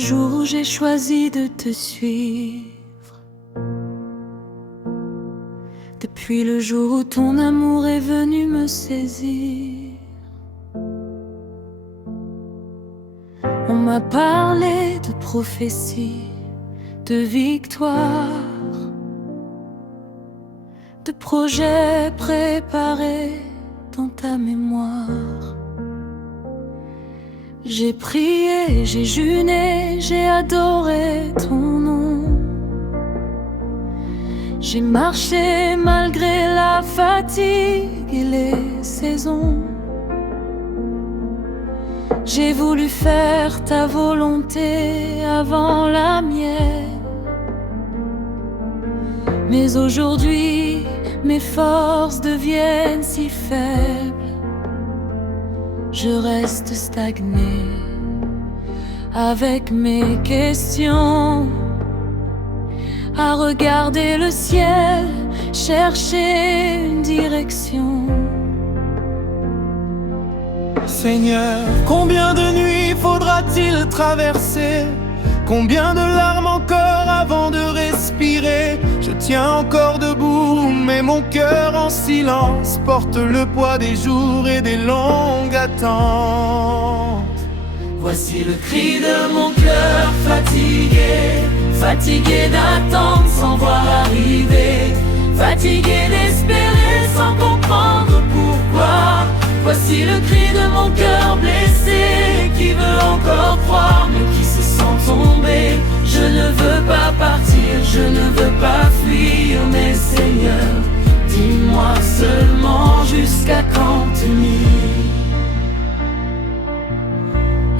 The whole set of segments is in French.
jour où j'ai choisi de te suivre, depuis le jour où ton amour est venu me saisir. On m'a parlé de prophétie, de victoire, de projets préparés dans ta mémoire. J'ai prié, j'ai jeûné, j'ai adoré ton nom. J'ai marché malgré la fatigue et les saisons. J'ai voulu faire ta volonté avant la mienne. Mais aujourd'hui, mes forces deviennent si faibles. Je reste stagné avec mes questions, à regarder le ciel, chercher une direction. Seigneur, combien de nuits faudra-t-il traverser? Combien de larmes encore avant de respirer? Je tiens encore debout, mais mon cœur en silence porte le poids des jours et des longues attentes. Voici le cri de mon cœur fatigué, fatigué d'attendre sans voir arriver, fatigué d'espérer sans comprendre pourquoi. Voici le cri de mon cœur blessé, qui veut encore croire mais qui se sent tomber. Je ne veux pas partir, je ne veux pas fuir, mais Seigneur, dis-moi seulement jusqu'à quand tenir.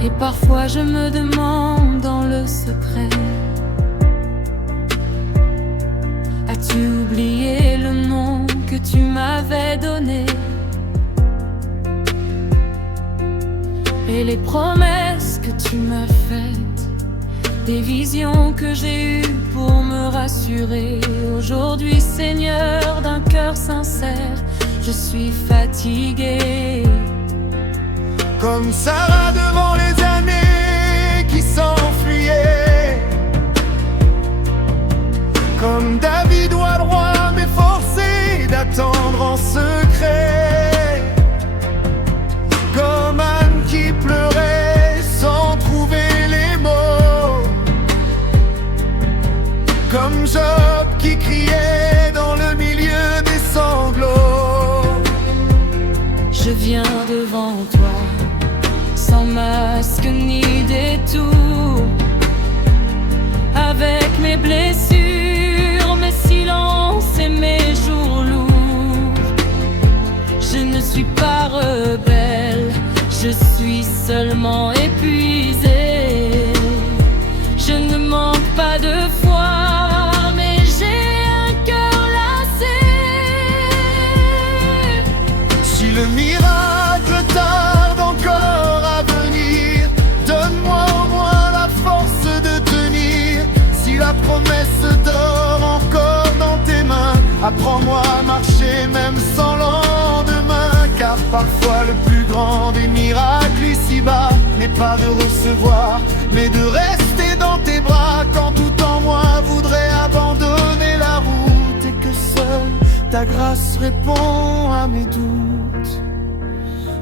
Et parfois je me demande dans le secret, as-tu oublié le nom que tu m'avais donné? Et les promesses que tu m'as faites, des visions que j'ai eues pour me rassurer. Aujourd'hui, Seigneur, d'un cœur sincère, je suis fatigué. Comme Sarah devant les années qui s'enfuyaient, comme David ou le roi, mais forcé d'attendre en secret, comme Anne qui pleurait sans trouver les mots, comme Job qui criait dans le milieu des sanglots. Je viens devant toi, sans masque ni détour, avec mes blessures, mes silences et mes jours lourds. Je ne suis pas rebelle, je suis seulement épuisé. Je ne manque pas de foi, mais j'ai un cœur lassé. Si le miracle tarde encore à venir, donne-moi au moins la force de tenir. Si la promesse dort encore dans tes mains, apprends-moi à marcher même sans lendemain. Car parfois le plus grand des miracles ici-bas n'est pas de recevoir, mais de rester dans tes bras quand tout en moi voudrait abandonner la route, et que seule ta grâce répond à mes doutes.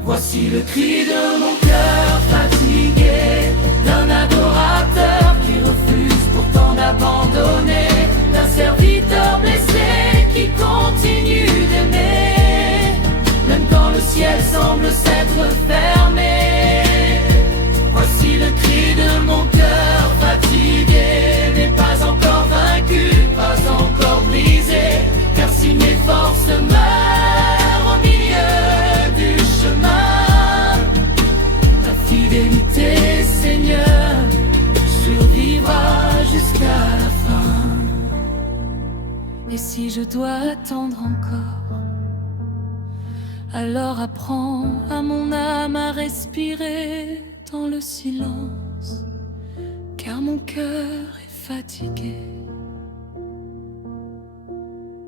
Voici le cri de mon cœur fatigué, d'un adorateur qui refuse pourtant d'abandonner, d'un serviteur blessé qui continue d'aimer, même quand le ciel semble s'être fermé. Voici le cri de mon cœur fatigué, n'est pas encore vaincu, pas encore brisé, car si mes forces meurent au milieu du chemin, ta fidélité, Seigneur, survivra jusqu'à la fin. Et si je dois attendre encore, alors apprends à mon âme à respirer dans le silence, car mon cœur est fatigué.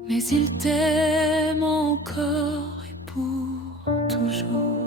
Mais il t'aime encore et pour toujours.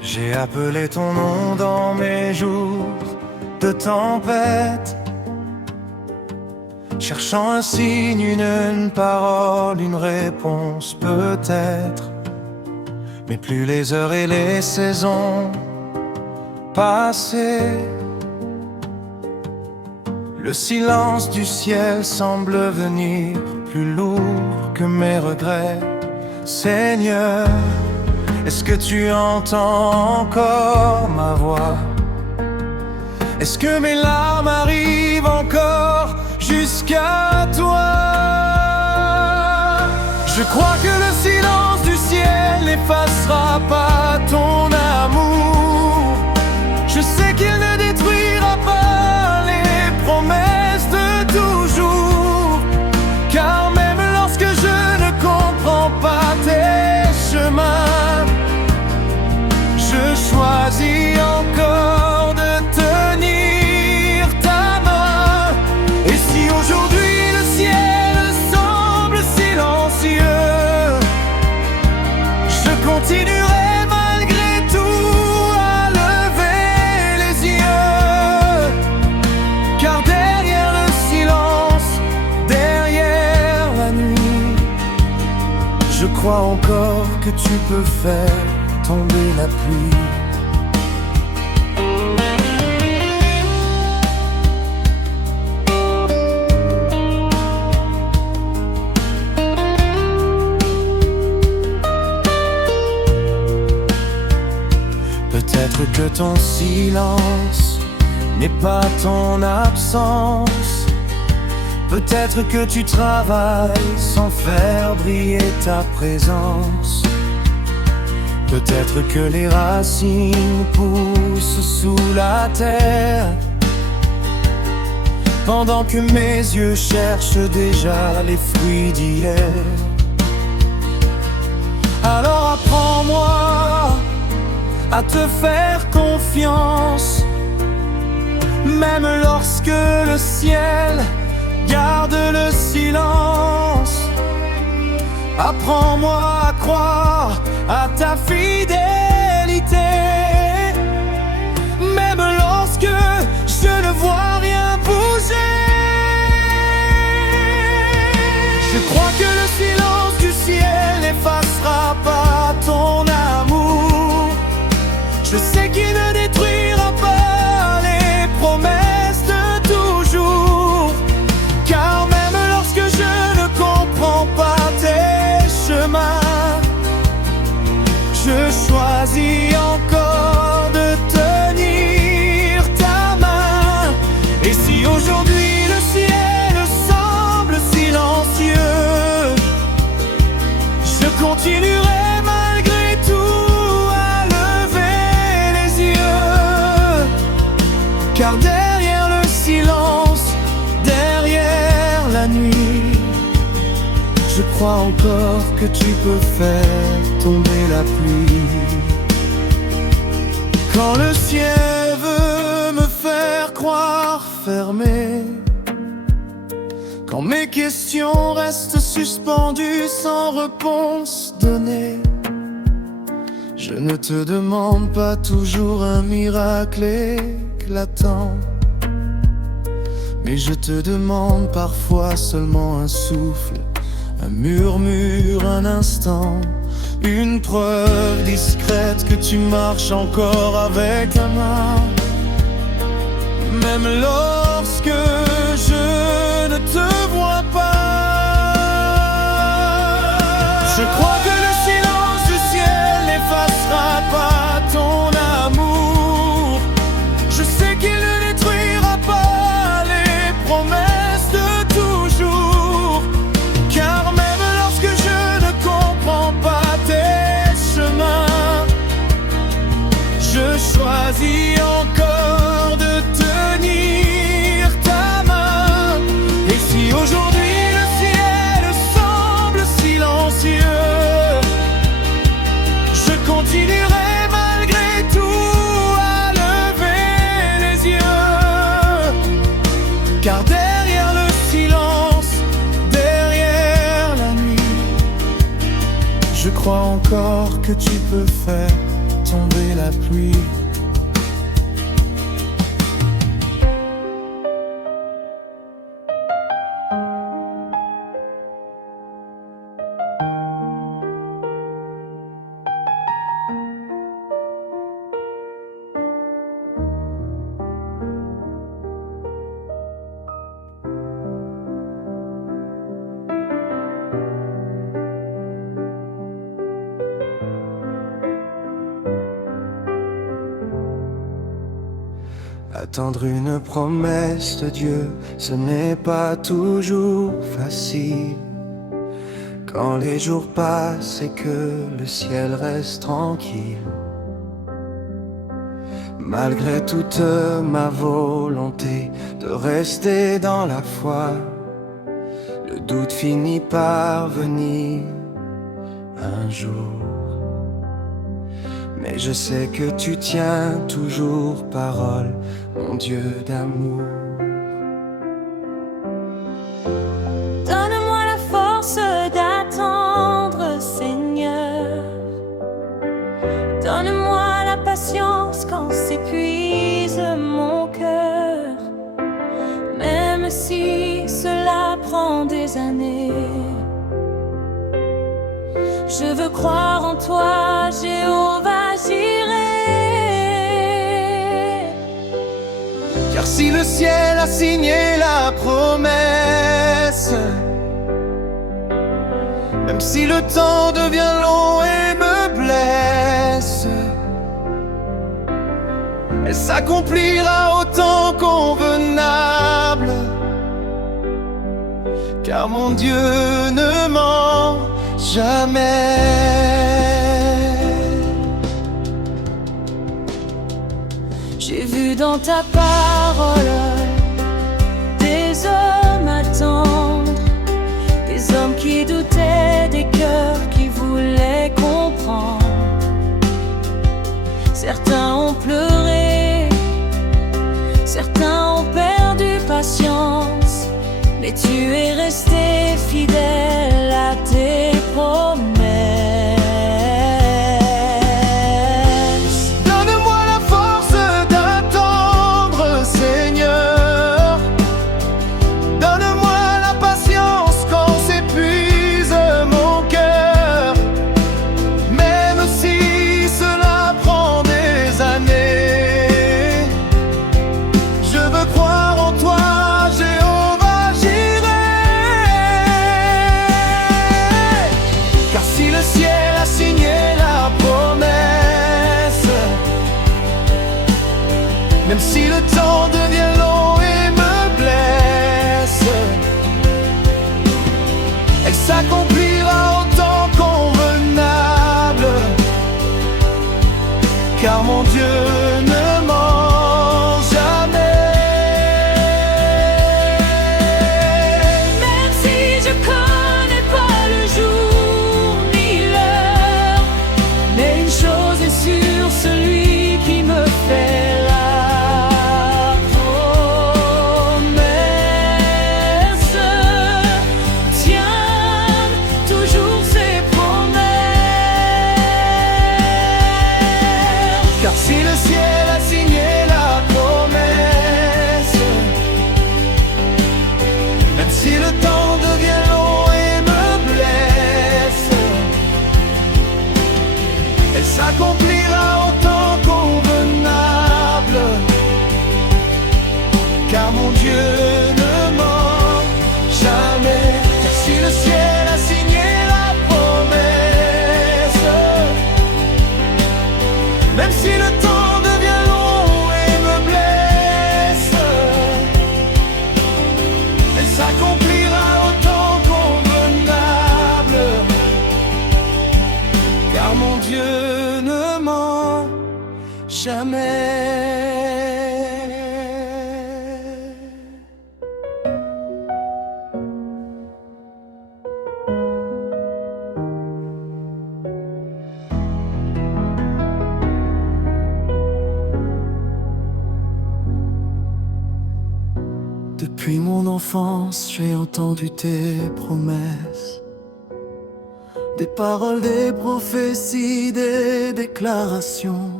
J'ai appelé ton nom dans mes jours de tempête, cherchant un signe, une parole, une réponse peut-être. Mais plus les heures et les saisons passaient, le silence du ciel semble venir plus lourd que mes regrets. Seigneur, est-ce que tu entends encore ma voix? Est-ce que mes larmes arrivent encore jusqu'à toi? Je crois que le silence du ciel n'effacera pas ton amour. Je sais qu'il ne détruira pas les promesses de toujours. Car même lorsque je ne comprends pas tes chemins, je choisis encore de tenir ta main. Et si aujourd'hui le ciel semble silencieux, je continuerai malgré tout à lever les yeux. Car derrière le silence, derrière la nuit, je crois encore que tu peux faire tomber la pluie. Peut-être que ton silence n'est pas ton absence. Peut-être que tu travailles sans faire briller ta présence. Peut-être que les racines poussent sous la terre, pendant que mes yeux cherchent déjà les fruits d'hier. Alors apprends-moi à te faire confiance, même lorsque le ciel garde le silence. Apprends-moi à croire à ta fidélité, même lorsque je ne vois rien bouger. Je crois que le silence du ciel n'effacera pas ton amour. Je sais qu'il ne détruira pas les promesses de toujours. Car même lorsque je ne comprends pas tes chemins, je choisis encore de tenir ta main. Et si aujourd'hui le ciel semble silencieux, je continuerai malgré tout à lever les yeux. Car derrière le silence, derrière la nuit, je crois encore que tu peux faire tomber la pluie. Quand le ciel veut me faire croire fermé, quand mes questions restent suspendues sans réponse donnée, je ne te demande pas toujours un miracle éclatant, mais je te demande parfois seulement un souffle, un murmure, un instant, une preuve discrète que tu marches encore avec ta main. Même lorsque je ne te vois pas, je crois que le silence du ciel n'effacera pas ton amour. Je sais qu'il ne détruira pas les promesses de toujours. crois encore que tu peux faire tomber la pluie. Attendre une promesse de Dieu, ce n'est pas toujours facile. Quand les jours passent et que le ciel reste tranquille, malgré toute ma volonté de rester dans la foi, le doute finit par venir un jour. Mais je sais que tu tiens toujours parole, mon Dieu d'amour. Donne-moi la force d'attendre, Seigneur. Donne-moi la patience quand s'épuise mon cœur, même si cela prend des années. Je veux croire en toi, Jéhovah, j'irai. Car si le ciel a signé la promesse, même si le temps devient long et me blesse, elle s'accomplira au temps convenable. Car mon Dieu ne ment jamais. J'ai vu dans ta parole des hommes attendre, des hommes qui doutaient, des cœurs qui voulaient comprendre. Certains ont pleuré, certains ont perdu patience, mais tu es resté fidèle à tes promesses. Donne-moi la force d'attendre, Seigneur. Donne-moi la patience quand s'épuise mon cœur, même si cela prend des années. Je veux croire en toi, Jéhovah, car si le ciel a signé la promesse, même si le temps devient long et me blesse, elle s'accomplira au temps convenable. Car mon Dieu ne ment jamais. Même si je connais pas le jour ni l'heure, mais une chose est sûre, celui qui me fait la promesse tient toujours ses promesses. Car si le ciel a signé la promesse, même si le temps devient long et me blesse, elle s'accomplira au temps convenable. Car mon Dieu ne ment jamais. Car si le ciel a signé la promesse, même si le temps devient long et me blesse, elle s'accomplira au temps convenable. Car mon Dieu ne ment jamais. Depuis mon enfance, j'ai entendu tes promesses. des paroles, des prophéties, des déclarations.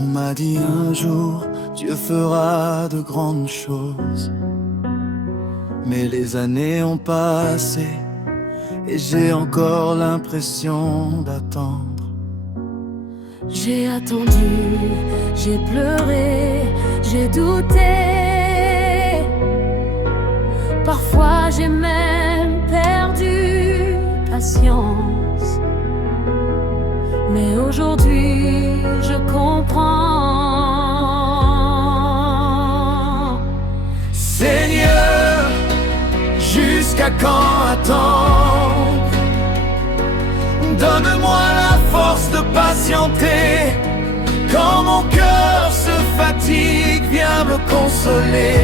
On m'a dit un jour, Dieu fera de grandes choses. Mais les années ont passé et j'ai encore l'impression d'attendre. J'ai attendu, j'ai pleuré, j'ai douté. Parfois j'ai même perdu patience. Mais aujourd'hui je comprends. Seigneur, jusqu'à quand attendre? Donne-moi la force de patienter. Quand mon cœur se fatigue, viens me consoler.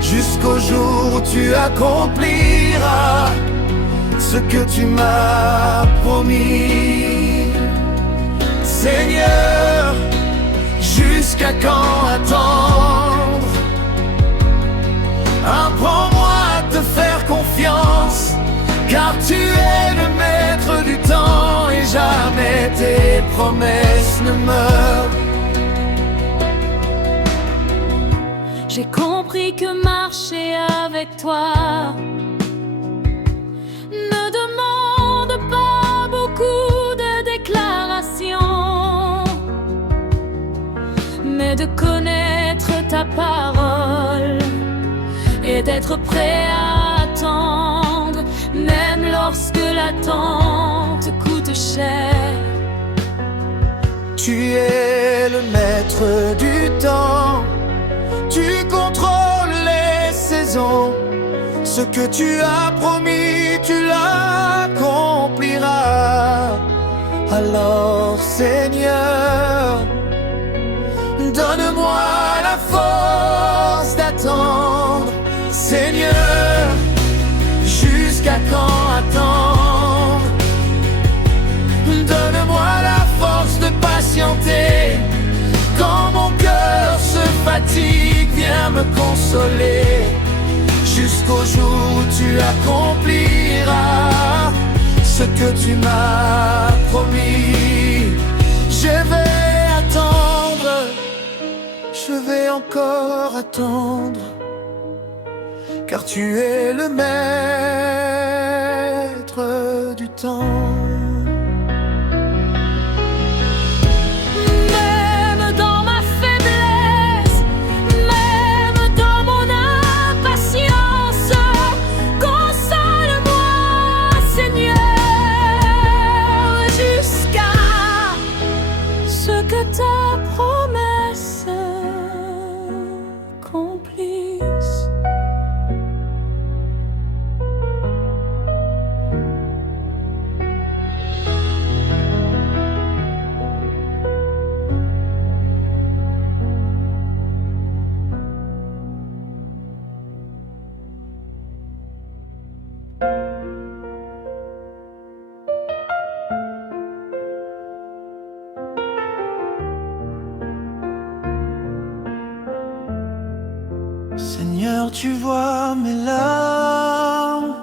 Jusqu'au jour où tu accompliras ce que tu m'as promis. Seigneur, jusqu'à quand attendre? Apprends-moi à te faire confiance, car tu es le maître du temps et jamais tes promesses ne meurent. J'ai compris que marcher avec toi ne demande pas beaucoup de déclarations, mais de connaître ta parole et d'être prêt à attendre, même lorsque l'attente coûte cher. Tu es le maître du temps, tu contrôles les saisons. Ce que tu as promis, tu l'accompliras. Alors Seigneur, donne-moi la force d'attendre. Seigneur, jusqu'à quand attendre? Donne-moi la force de patienter. Quand mon cœur se fatigue, viens me consoler. Jusqu'au jour où tu accompliras ce que tu m'as promis. Je vais attendre, je vais encore attendre, car tu es le maître du temps. Que ta promesse accomplisse. Seigneur, tu vois mes larmes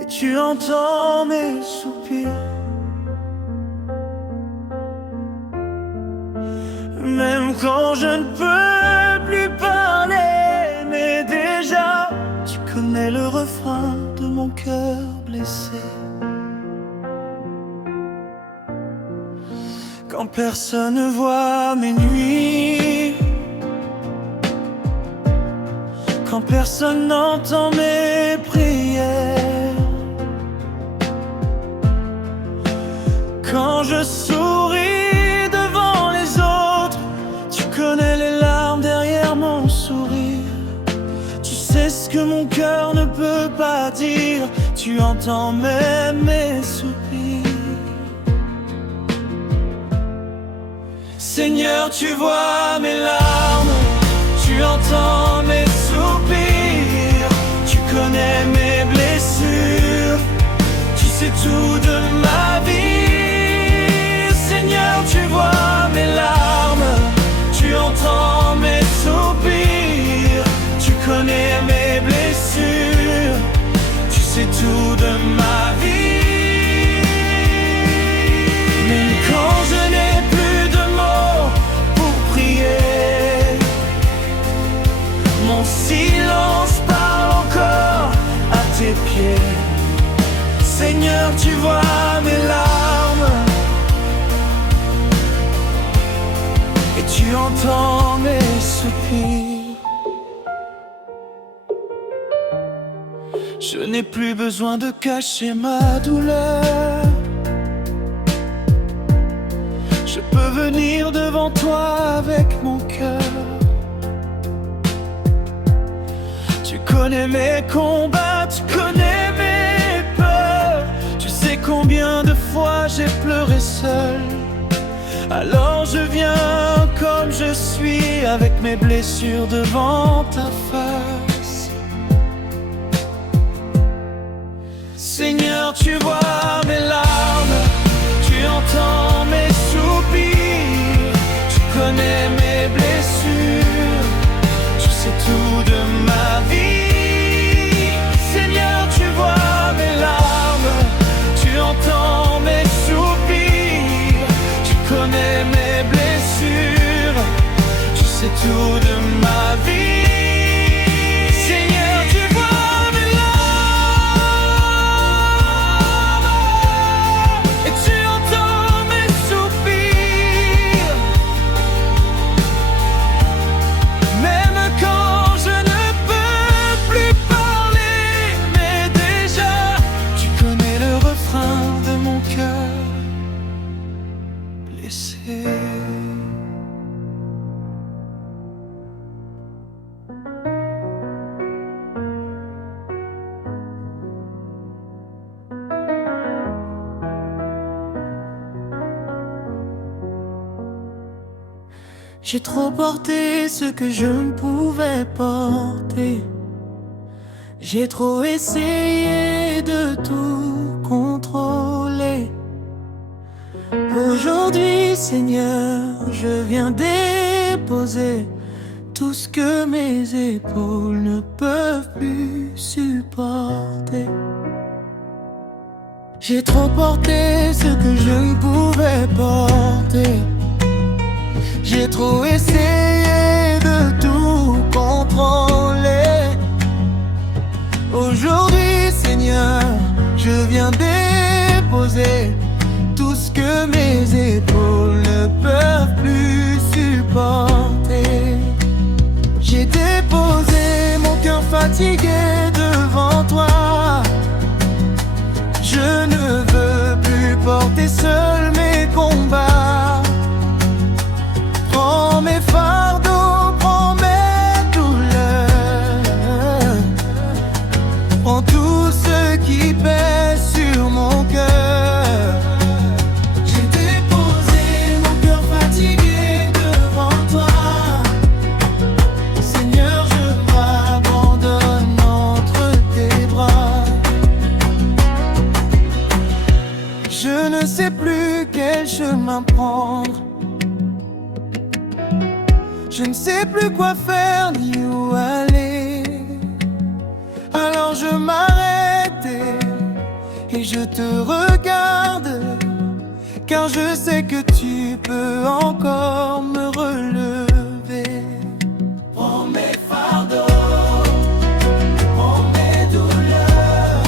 et tu entends mes soupirs. Même quand je ne peux plus parler, mais déjà tu connais le refrain de mon cœur blessé. Quand personne ne voit mes nuits, quand personne n'entend mes prières, quand je souris devant les autres, tu connais les larmes derrière mon sourire. Tu sais ce que mon cœur ne peut pas dire, tu entends même mes soupirs. Seigneur, tu vois mes larmes, tu entends mes soupirs, tu connais mes blessures, tu sais tout de ma vie. Seigneur, tu vois mes larmes, tu entends mes soupirs, tu connais mes blessures. sais tout de ma vie. Même quand je n'ai plus de mots pour prier, mon silence parle encore à tes pieds. Seigneur, tu vois mes larmes et tu entends mes soupirs. Je n'ai plus besoin de cacher ma douleur. Je peux venir devant toi avec mon cœur. Tu connais mes combats, tu connais mes peurs. Tu sais combien de fois j'ai pleuré seul. Alors je viens comme je suis, avec mes blessures devant ta face. Seigneur, tu vois mes larmes, tu entends mes soupirs. Tu connais mes blessures, tu sais tout de ma vie. Seigneur, tu vois mes larmes, tu entends mes soupirs. Tu connais mes blessures, tu sais tout de ma vie. Seigneur, tu vois mes larmes et tu entends mes soupirs. Même quand je ne peux plus parler, mais déjà tu connais le refrain de mon cœur blessé. J'ai trop porté ce que je ne pouvais porter. J'ai trop essayé de tout contrôler. Aujourd'hui, Seigneur, je viens déposer tout ce que mes épaules ne peuvent plus supporter. J'ai trop porté ce que je ne pouvais porter. J'ai trop essayé de tout contrôler. Aujourd'hui, Seigneur, je viens déposer tout ce que mes épaules ne peuvent plus supporter. J'ai déposé mon cœur fatigué devant toi. Je ne veux plus porter seul mes combats. Prends mes fardeaux, prends mes douleurs. Prends tout ce qui pèse sur mon cœur. J'ai déposé mon cœur fatigué devant toi. Seigneur, je m'abandonne entre tes bras. Je ne sais plus quel chemin prendre. Je ne sais plus quoi faire ni où aller. Alors je m'arrête et je te regarde, car je sais que tu peux encore me relever. Prends mes fardeaux, prends mes douleurs,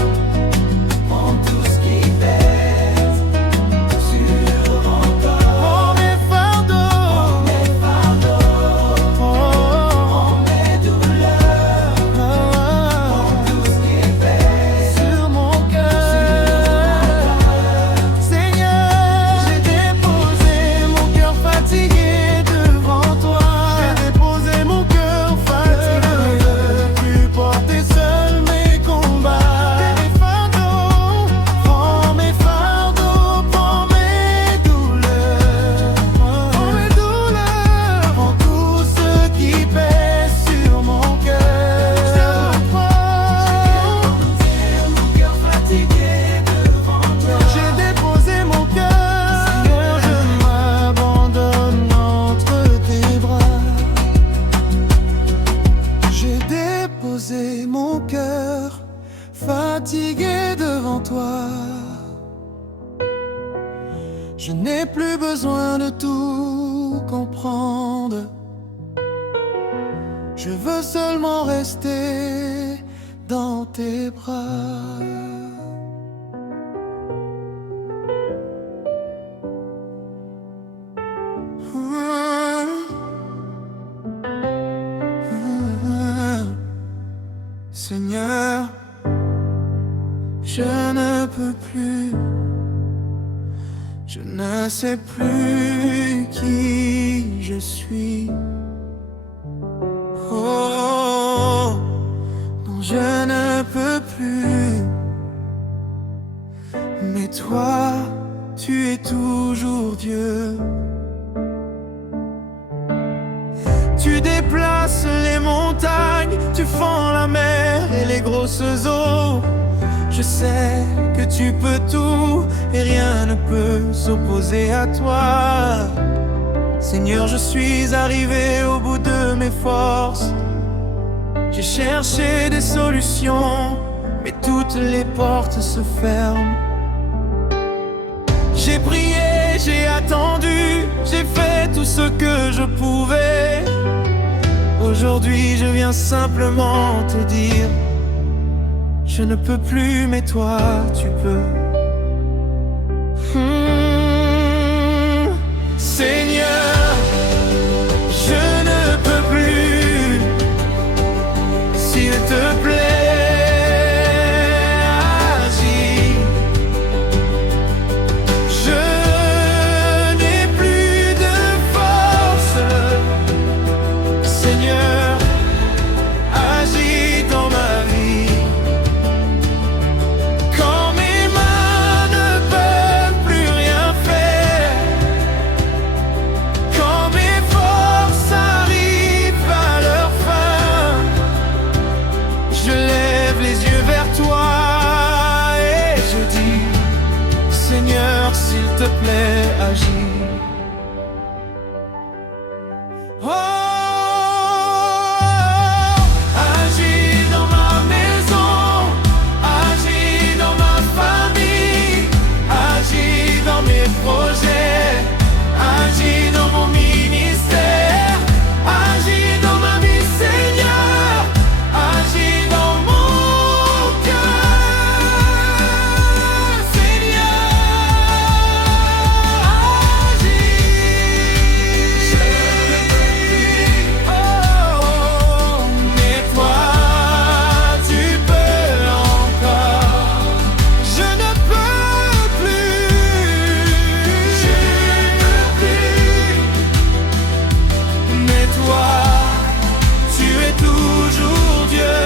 prends tout ce qui pèse sur mon corps. Prends mes fardeaux, prends mes douleurs, prends tout ce qui pèse sur mon cœur. Seigneur, j'ai déposé mon cœur fatigué devant toi. fatigué devant toi. Je n'ai plus besoin de tout comprendre. Je veux seulement rester dans tes bras. Seigneur, je ne peux plus, je ne sais plus qui je suis. Oh, non, je ne peux plus. Mais toi, tu es toujours Dieu. Tu déplaces les montagnes, tu fends la mer et les grosses eaux. Je sais que tu peux tout et rien ne peut s'opposer à toi. Seigneur, je suis arrivé au bout de mes forces. J'ai cherché des solutions, mais toutes les portes se ferment. J'ai prié, j'ai attendu, j'ai fait tout ce que je pouvais. Aujourd'hui, je viens simplement te dire, je ne peux plus, mais toi, tu peux. Seigneur, je ne peux plus, s'il te plaît, agis. Je n'ai plus de force. Seigneur, agis dans ma vie. Quand mes mains ne peuvent plus rien faire, quand mes forces arrivent à leur fin, je lève les yeux vers toi et je dis, Seigneur, s'il te plaît, agis. Oh, agis dans ma maison, agis dans ma famille, agis dans mes projets, agis dans mon ministère, agis dans ma vie, Seigneur, agis dans mon cœur, Seigneur, agis. Oh, mais toi, tu peux encore. Je ne peux plus, mais toi, tu es toujours Dieu.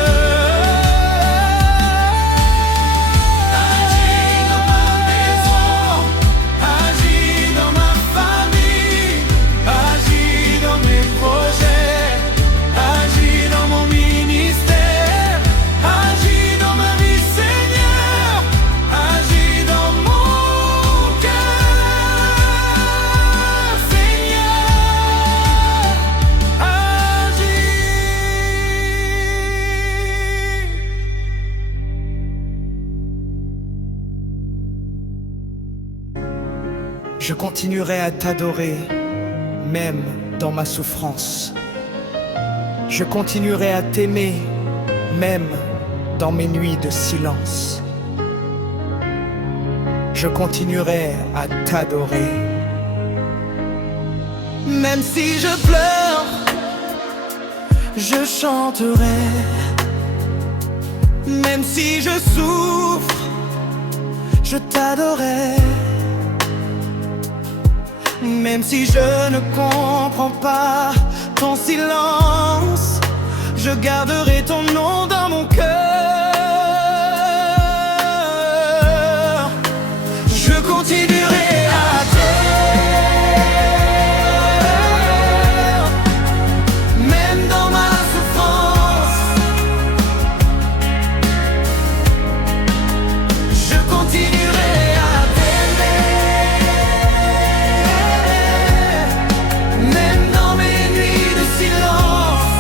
Agis dans ma maison, agis dans ma famille, agis dans mes projets, agis dans mon ministère, agis dans ma vie, Seigneur, agis dans mon cœur, Seigneur, agis. Je continuerai à t'adorer, même dans ma souffrance. Je continuerai à t'aimer, même dans mes nuits de silence. Je continuerai à t'adorer. Même si je pleure, je chanterai. Même si je souffre, je t'adorerai. Même si je ne comprends pas ton silence, je garderai ton nom dans mon cœur. Je continuerai à t'aimer, même dans ma souffrance. Je continuerai à t'aimer, même dans mes nuits de silence.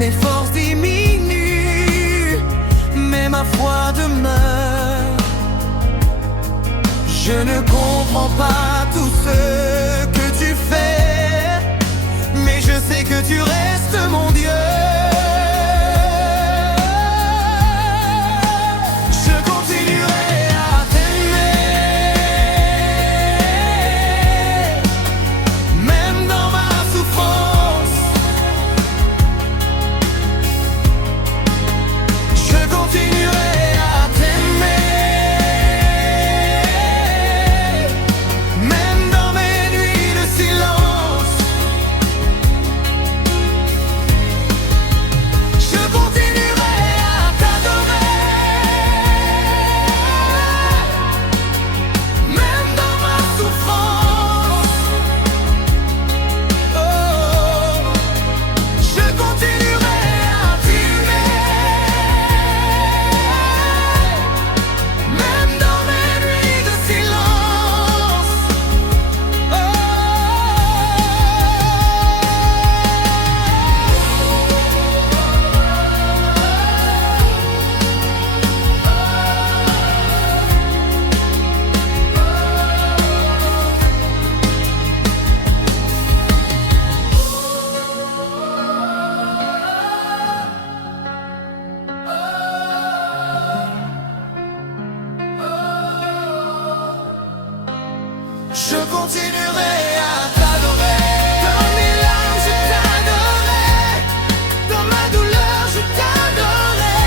mes forces diminuent, mais ma foi demeure. Je ne comprends pas tout ce que tu fais, mais je sais que tu restes mon Dieu. Je continuerai à t'adorer. Dans mes larmes je t'adorerai, dans ma douleur je t'adorerai,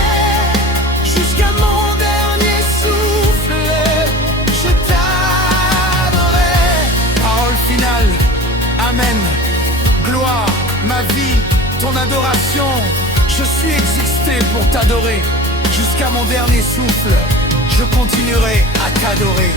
jusqu'à mon dernier souffle je t'adorerai. Parole finale, Amen. Gloire, ma vie, ton adoration. Je suis existé pour t'adorer, jusqu'à mon dernier souffle je continuerai à t'adorer.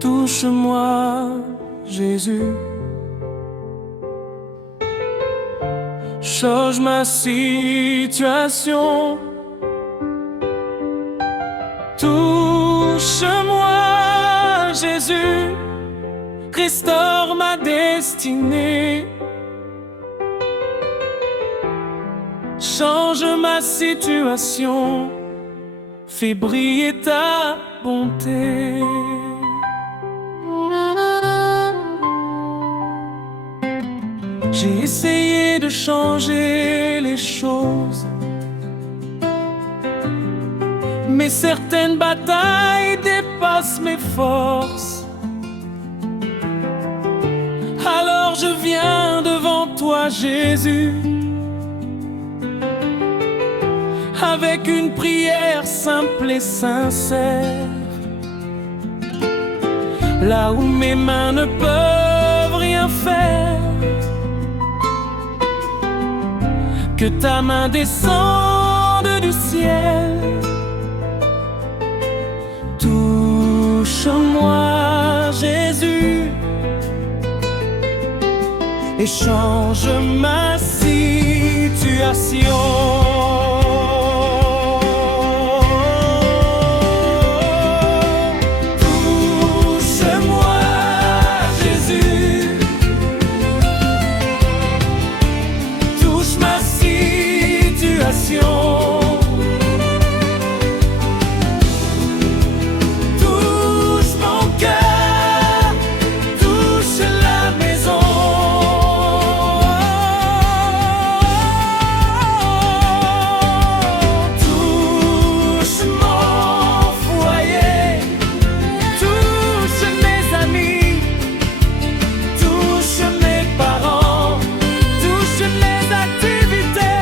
Touche-moi, Jésus, change ma situation. Touche-moi, Jésus, restaure ma destinée. Change ma situation, fais briller ta bonté. J'ai essayé de changer les choses, mais certaines batailles dépassent mes forces. Alors je viens devant toi, Jésus, avec une prière simple et sincère. Là où mes mains ne peuvent rien faire, que ta main descende du ciel. Touche-moi, Jésus, et change ma situation. Touche mon cœur, touche la maison. Touche mon foyer, touche mes amis, touche mes parents, touche mes activités.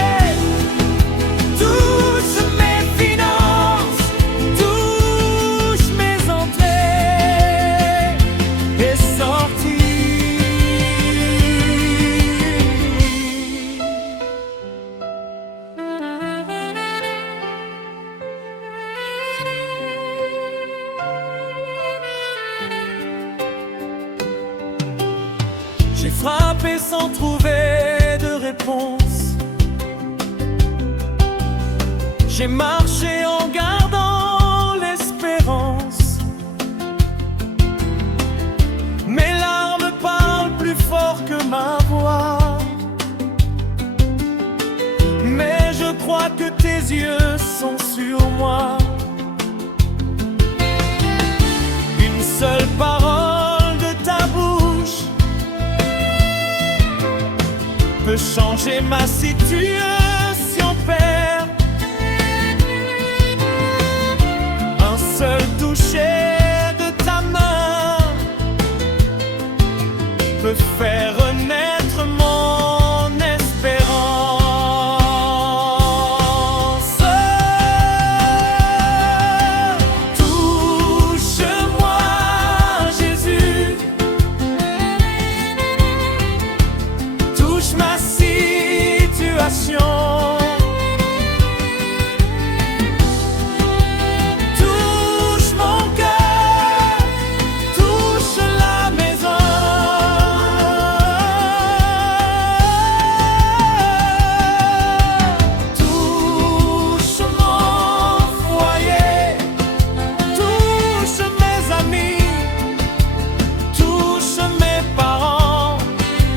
J'ai frappé sans trouver de réponse, J'ai marché en gardant l'espérance. Mes larmes parlent plus fort que ma voix. Mais je crois que tes yeux sont sur moi. Une seule parole de ta bouche peut changer ma situation, père. Un seul toucher de ta main peut faire renaître mon espérance. Touche-moi, Jésus. Touche ma situation. Touche mon cœur, touche la maison. Touche mon foyer, touche mes amis, touche mes parents,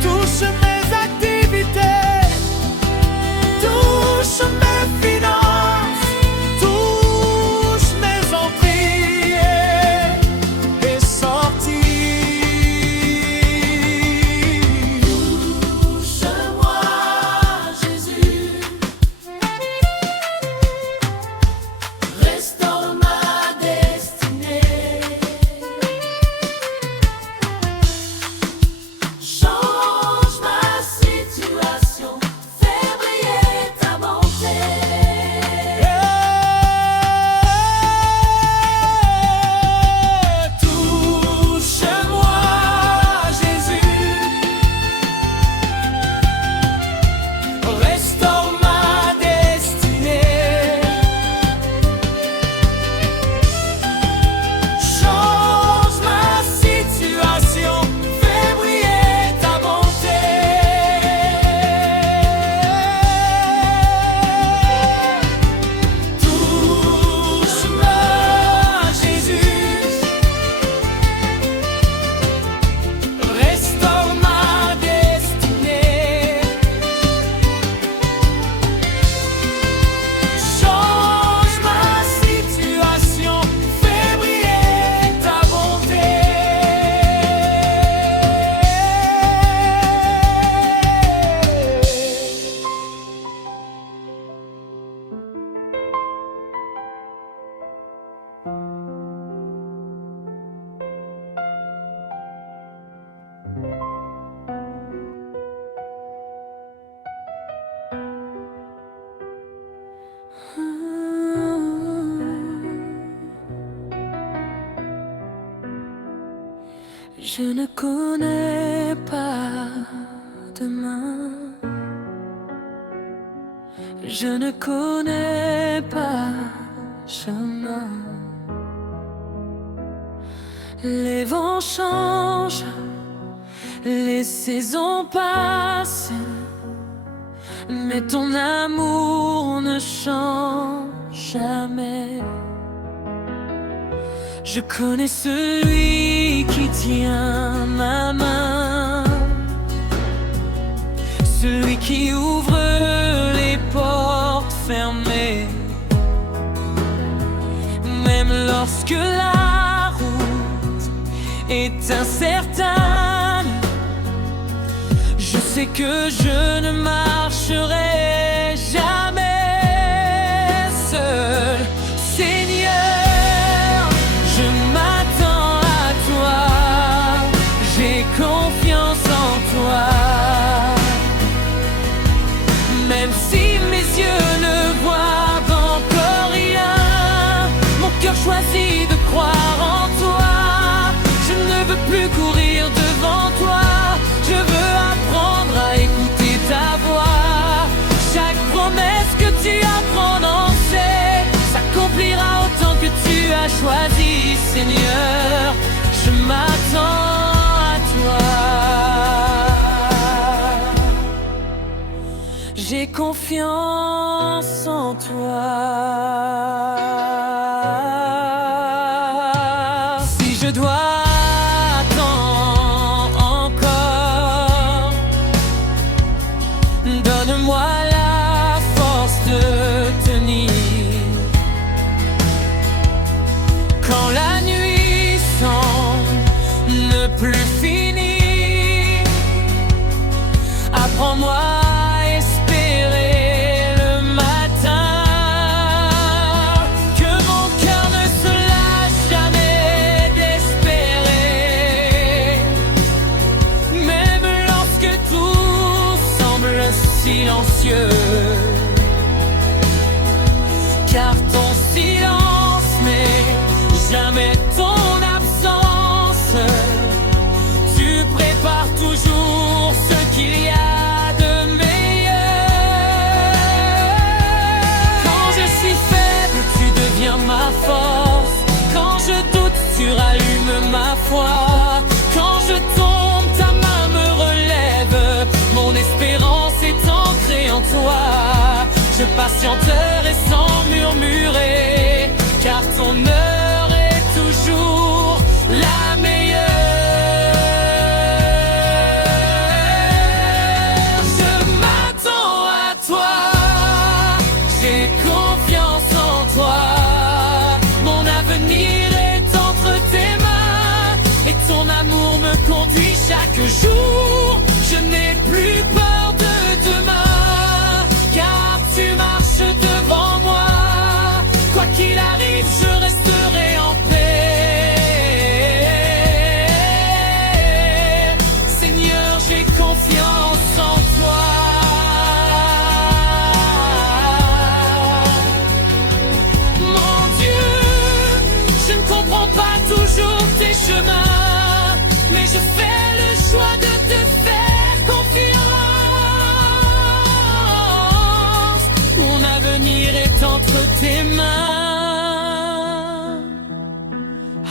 touche mes activités, touche mes finances, touche mes entrées et sorties. Touche-moi, Jésus. Restaure ma destinée. Change ma situation. Fais briller ta bonté. Touche-moi, Jésus. Restaure ma destinée. Change ma situation. Fais briller ta bonté. Touche-moi, Jésus. Restaure ma destinée. Change ma situation. Fais briller ta bonté. Je ne connais pas demain. Je ne connais pas chemin. Les vents changent, les saisons passent, mais ton amour ne change jamais. Je connais celui qui tient ma main, celui qui ouvre les portes fermées. Même lorsque la route est incertaine, je sais que je ne marcherai jamais seul. Seigneur, je m'attends à toi, j'ai confiance en toi. Même si mes yeux ne voient encore rien, mon cœur choisit de croire en toi. Je ne veux plus courir devant toi, je veux apprendre à écouter ta voix. Chaque promesse que tu as prononcée s'accomplira autant que tu as choisi, Seigneur. Je m'attends à toi. j'ai confiance en toi. Si je dois attendre encore, donne-moi la force de tenir. Quand la nuit semble ne plus finir, apprends-moi à espérer le matin. Que mon cœur ne se lâche jamais d'espérer, même lorsque tout semble silencieux. Car ton silence n'est jamais ton absence. Tu prépares toujours ce qu'il y a de meilleur. Quand je suis faible, tu deviens ma force. Quand je doute, tu rallumes ma foi. Quand je tombe, ta main me relève. Mon espérance est ancrée en toi. Je patienterai sans murmurer, car ton heure est toujours la meilleure. Je m'attends à toi, j'ai confiance en toi. Mon avenir est entre tes mains, et ton amour me conduit chaque jour. Je n'ai plus peur de demain, car tu marches devant moi. Quoi qu'il arrive, je resterai en paix. Seigneur, j'ai confiance en toi. Mon Dieu, je ne comprends pas toujours tes chemins, mais je fais le choix de te faire confiance. Mon avenir est entre tes mains.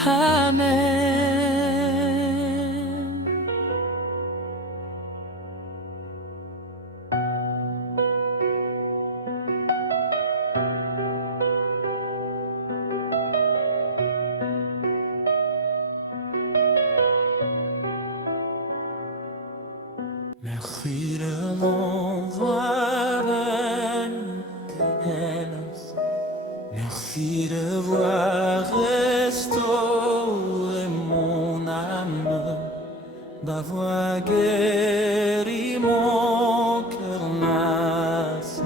Amen. Merci de m'envoyer merci d'avoir restauré mon âme, d'avoir guéri mon cœur nassé.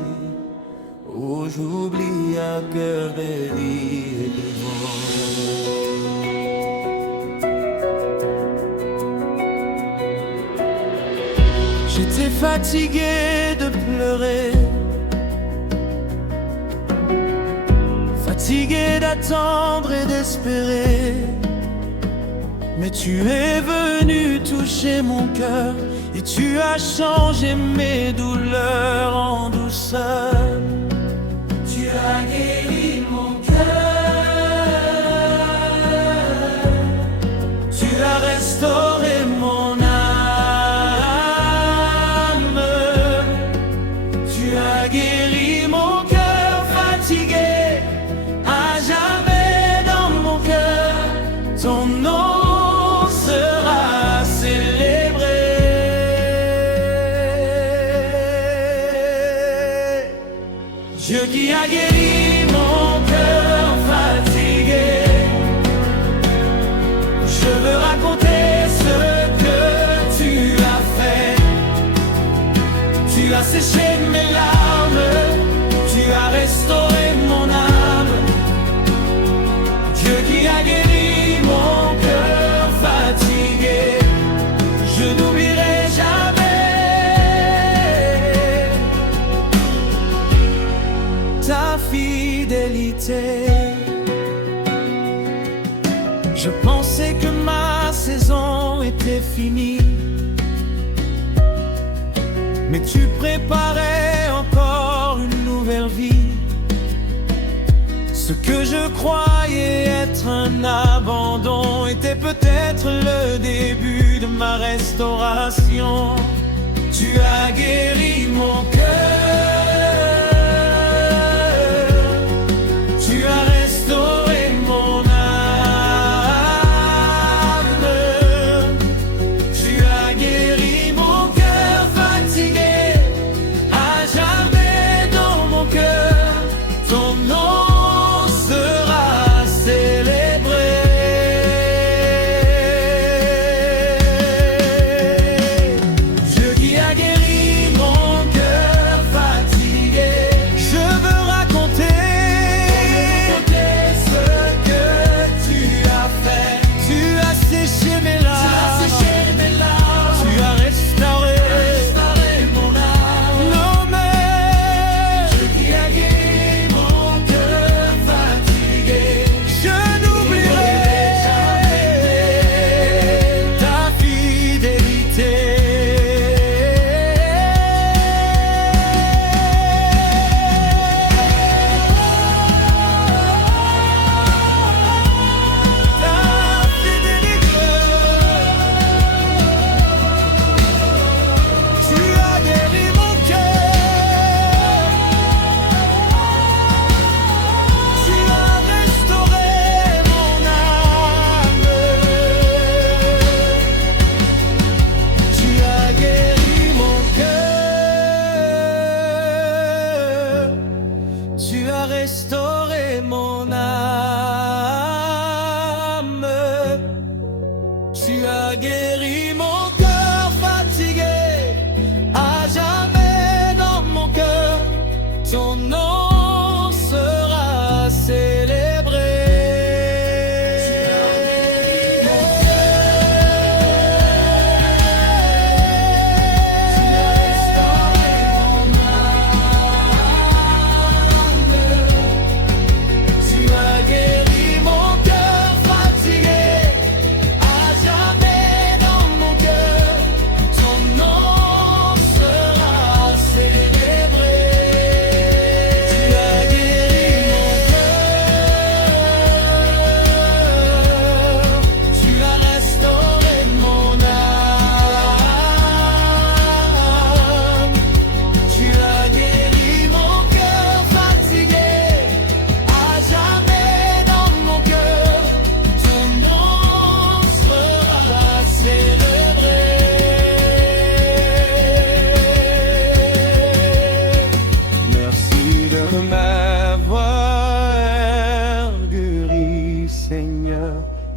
Oh, j'oublie à guérir. J'étais fatigué de pleurer, fatigué d'attendre et d'espérer. Mais tu es venu toucher mon cœur, et tu as changé mes douleurs en douceur. Tu as guéri mon cœur, tu as restauré mon âme. Tu as guéri mon cœur fatigué, à jamais dans mon cœur, ton nom sera célébré. Dieu qui a guéri mon cœur fatigué, je veux raconter ce que tu as fait. Tu as séché mes larmes, tu as restauré mon âme. Dieu qui a guéri mon cœur fatigué, je n'oublierai jamais ta fidélité. Je pensais que ma saison était finie, mais tu préparais encore une nouvelle vie. Ce que je croyais être un abandon était peut-être le début de ma restauration. Tu as guéri mon cœur, as restauré mon âme. Tu as guéri mon cœur fatigué, à jamais dans mon cœur, ton nom sera célébré.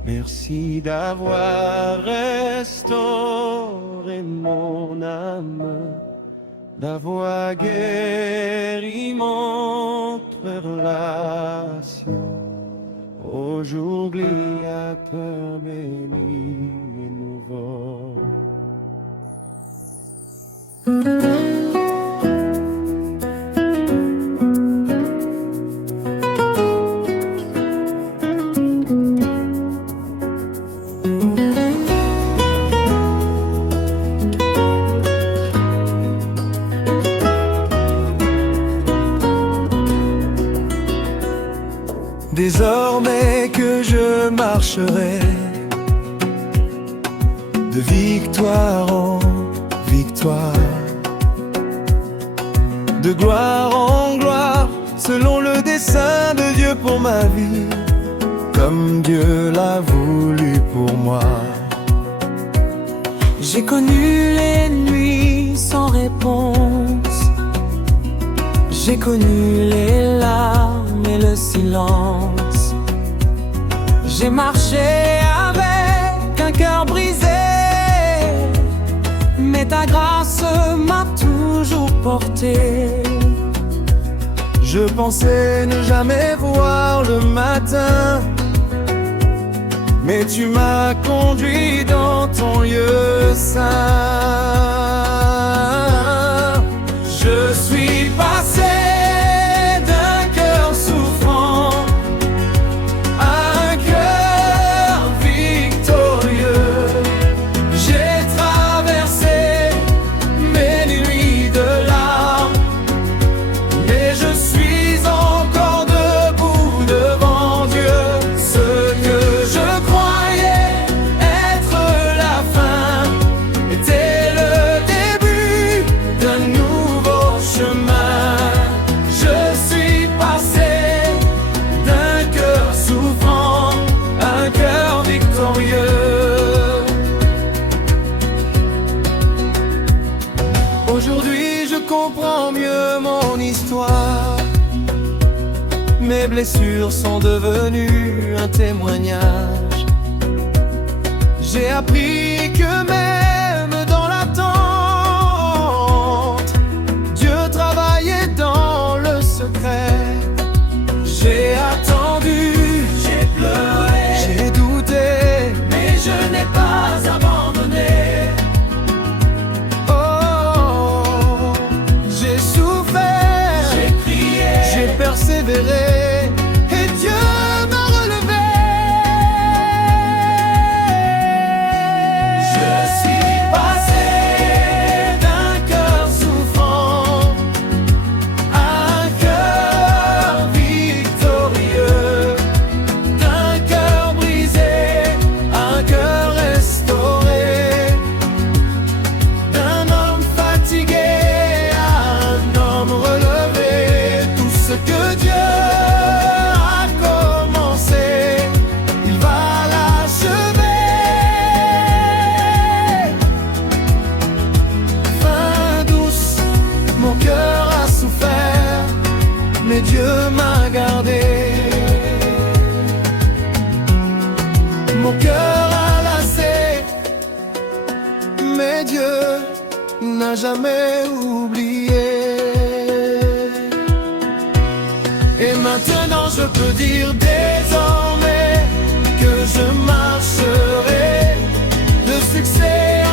Merci d'avoir restauré mon âme, d'avoir guéri notre relation. Aujourd'hui à cœur béni et nouveau. Désormais que je marcherai de victoire en victoire, de gloire en gloire, selon le dessein de Dieu pour ma vie, comme Dieu l'a voulu pour moi. J'ai connu les nuits sans réponse, j'ai connu les larmes et le silence. J'ai marché avec un cœur brisé, mais ta grâce m'a toujours porté. Je pensais ne jamais voir le matin, mais tu m'as conduit dans ton lieu saint. Je suis passé d'un cœur souffrant à un cœur victorieux. J'ai traversé mes nuits de larmes, mais je suis encore debout devant Dieu. Ce que je croyais être la fin était le début d'un nouveau chemin. Je suis passé d'un cœur souffrant à un cœur victorieux. Aujourd'hui je comprends mieux mon histoire. Mes blessures sont devenues un témoignage. J'ai appris que même dans l'attente, Dieu travaillait dans le secret. J'ai attendu, j'ai pleuré, j'ai douté, mais je n'ai pas abandonné. Oh, j'ai souffert, j'ai crié, j'ai persévéré, et Dieu m'a relevé. Je suis passé d'un cœur souffrant à un cœur victorieux, d'un cœur brisé à un cœur restauré, d'un homme fatigué à un homme relevé. Tout ce que Dieu a commencé, il va l'achever. Fin douce, mon cœur a souffert, mais Dieu m'a gardé. Mon cœur a lassé, mais Dieu n'a jamais oublié. Et maintenant je peux dire désormais que je marcherai de succès